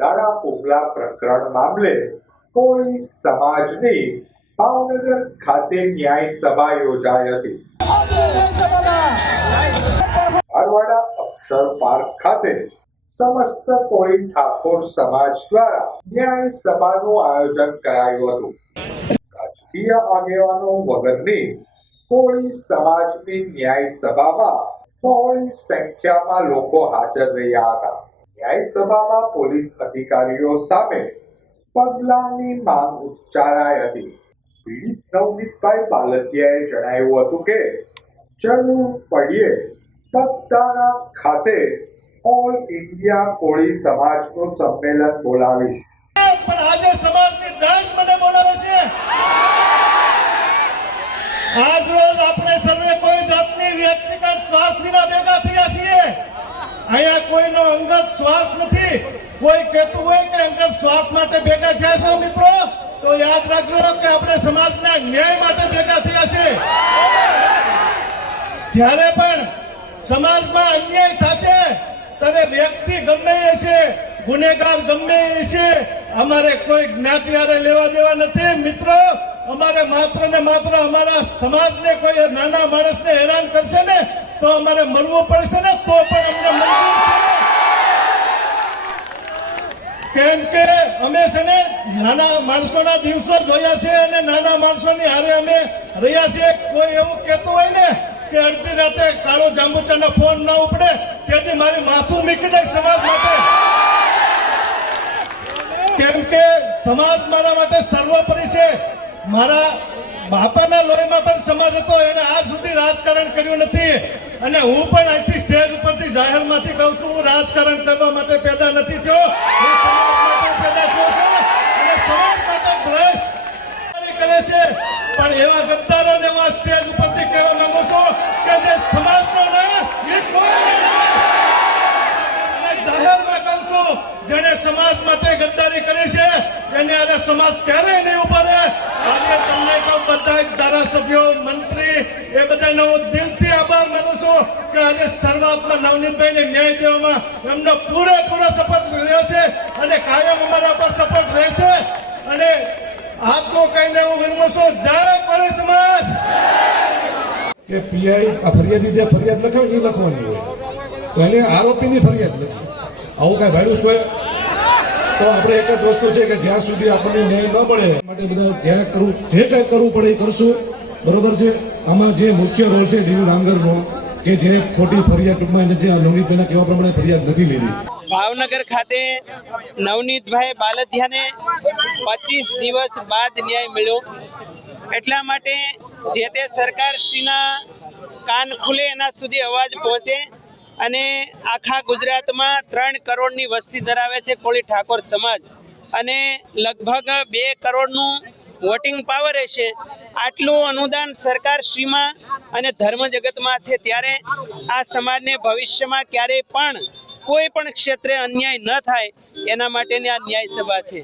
દાણા પોગલા પ્રકરણ મામલે કોળી સમાજની ભાવનગર ખાતે ન્યાય સભા યોજાઈ હતી। મારવાડા અક્ષર પાર્ક ખાતે સમસ્ત કોળી ઠાકોર સમાજ દ્વારા ન્યાય સભાનું આયોજન કરાયું હતું। રાજકીય આગેવાનો વગરની કોળી સમાજની ન્યાય સભામાં બહોળી સંખ્યામાં લોકો હાજર રહ્યા હતા। ન્યાય સભામાં પોલીસ અધિકારીઓ સામે પગલાંની માંગ ઉચ્ચારાઈ હતી। પીડિત નવનીતભાઈ બાલદિયાએ જણાવ્યું હતું કે જરૂર પડ્યે બગદાણા ખાતે ઓલ ઇન્ડિયા કોળી સમાજનું સંમેલન બોલાવીશ। પણ આજે સમાજની ડાન્સ મને બોલાવે છે। આજ રોજ આપણે સર્વે કોઈ જાતની વ્યક્તિગત સ્વાર્થ વિના ભેગા થયા છીએ। અહીંયા કોઈનો અંગત સ્વાર્થ નથી। કોઈ કહેતું હોય કે અંગત સ્વાર્થ માટે ભેગા થયા છો મિત્રો, તો યાદ રાખજો કે આપણે સમાજના ન્યાય માટે ભેગા થયા છે। જ્યારે પણ સમાજમાં અન્યાય થશે ત્યારે વ્યક્તિ ગમે એ છે, ગુનેગાર ગમે એ છે, અમારે કોઈ જ્ઞાતિ હારે લેવા દેવા નથી મિત્રો। અમારે માત્ર ને માત્ર અમારા સમાજને કોઈ નાના માણસને હેરાન કરશે ને તો અમારે મરવું પડશે ને તો પણ અમને મંજૂર છે। કેમ કે અમે છે ને નાના માણસોના દિવસો જોયા છે અને નાના માણસોની હારે અમે રહ્યા છીએ। કોઈ એવું કહેતું હોય ને કે અડધી રાતે કાળો જાંબુચાનો ફોન ના ઉપડે તેથી મારી માથું મૂકી દે સમાજ માટે। કેમ કે સમાજ મારા માટે સર્વોપરી છે। મારા બાપાના લોહીમાં પણ સમાજ હતો, એને આજ સુધી રાજકારણ કર્યું નથી અને હું પણ અહીંથી સ્ટેજ ઉપરથી જાહેરમાંથી કહું છું, હું રાજકારણ કરવા માટે પેદા નથી થયો, હું સમાજ માટે પેદા થયો છું અને સમાજ માટે દ્વેષ કરે છે। પણ એવા ગદ્દારોને હું આ સ્ટેજ ઉપરથી કહેવા માંગુ છું કે જે સમાજનો નહીં એ કોઈ નહીં। અને જાહેરમાં કહું છું, જેને સમાજ માટે ગદ્દારી કરી છે એને આજે સમાજ ક્યારેય નહીં ઉભા રહે। આજે તમને કહું બધા ધારાસભ્યો, મંત્રી એ બધાનો હું દિલથી આભાર માનું છું કે આજે શરૂઆતમાં નવનીતભાઈને ન્યાય દેવામાં એમનો પૂરેપૂરો સપોર્ટ રહ્યો છે અને કાયમ અમારા પર સપોર્ટ રહેશે। અને આટલું કહીને હું વિરમું છું, જય કોળી સમાજ। કે પીઆઈ આ ફરિયાદી જે ફરિયાદ લખે એ લખવાની હોય તો એને આરોપીની ફરિયાદ લખી, આવું કઈ ભાડ્યું હોય તો આપણે એક જ વસ્તુ છે કે જ્યાં સુધી આપણને ન્યાય ન મળે માટે બધા જ્યાં કરવું જે કંઈ કરવું પડે એ કરશું, બરોબર છે। આમાં જે મુખ્ય રોલ છે ડીવી ડાંગરનો કે જે ખોટી ફરિયાદ ટૂંકમાં એને જે નવનીતભાઈના કહેવા પ્રમાણે ફરિયાદ નથી લેવી। ભાવનગર ખાતે નવનીતભાઈ બાલદિયાને 25 દિવસ બાદ ન્યાય મળ્યો, એટલા માટે જે તે સરકારશ્રીના કાન ખુલે એના સુધી અવાજ પહોંચે અને આખા ગુજરાતમાં 3 કરોડની વસ્તી ધરાવે છે કોળી ઠાકોર સમાજ અને લગભગ 2 કરોડનું વોટિંગ પાવર છે। આટલું અનુદાન સરકારશ્રીમાં અને ધર્મ જગતમાં છે, ત્યારે આ સમાજને ભવિષ્યમાં ક્યારેય પણ કોઈ પણ ક્ષેત્રે અન્યાય ન થાય એના માટેની આ ન્યાય સભા છે।